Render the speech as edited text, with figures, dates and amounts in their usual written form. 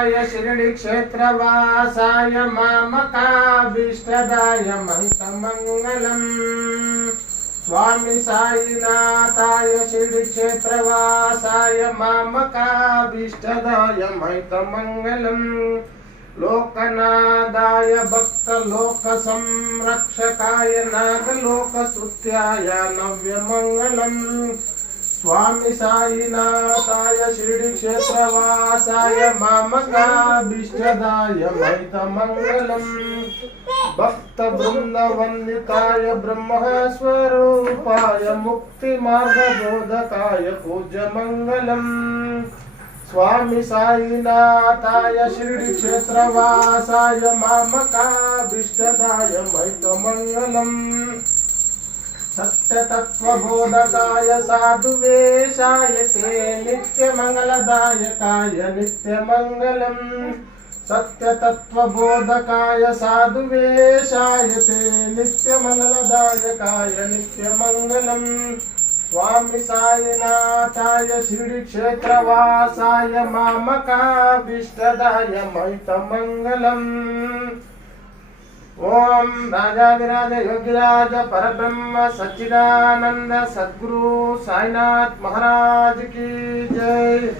शिरडी क्षेत्रवासाय मामकाभीष्टदाय मंगलम। स्वामी साईनाथाय शिरडी क्षेत्रवासाय मामकाभीष्टदाय मंगलम। लोकनादाय भक्त लोक संरक्षकाय नागलोक स्तुत्याय नव्यमंगलम। स्वामी साईनाथाय शिरडी क्षेत्रवासाय मामकाभीष्टदाय मंगलम। भक्त वृंद वंदिताय ब्रह्म स्वरूपाय मुक्ति मार्ग बोधकाय पूज्य मंगलम। स्वामी साईनाथाय शिरडी क्षेत्रवासाय मामकाभीष्टदाय मंगलम। सत्य तत्व बोधकाय साधुवेशाय ते नित्य मंगलदायकाय नित्य मंगलम। सत्य तत्व बोधकाय साधुवेशाय ते नित्य मंगलदायकाय नित्य मंगलम। स्वामी साईनाथाय शिरडी क्षेत्रवासाय मामकाभीष्टदाय मंगलम। ओम राजाधिराज योगिराज परब्रह्म सच्चिदानंद सद्गुरु साईनाथ महाराज की जय।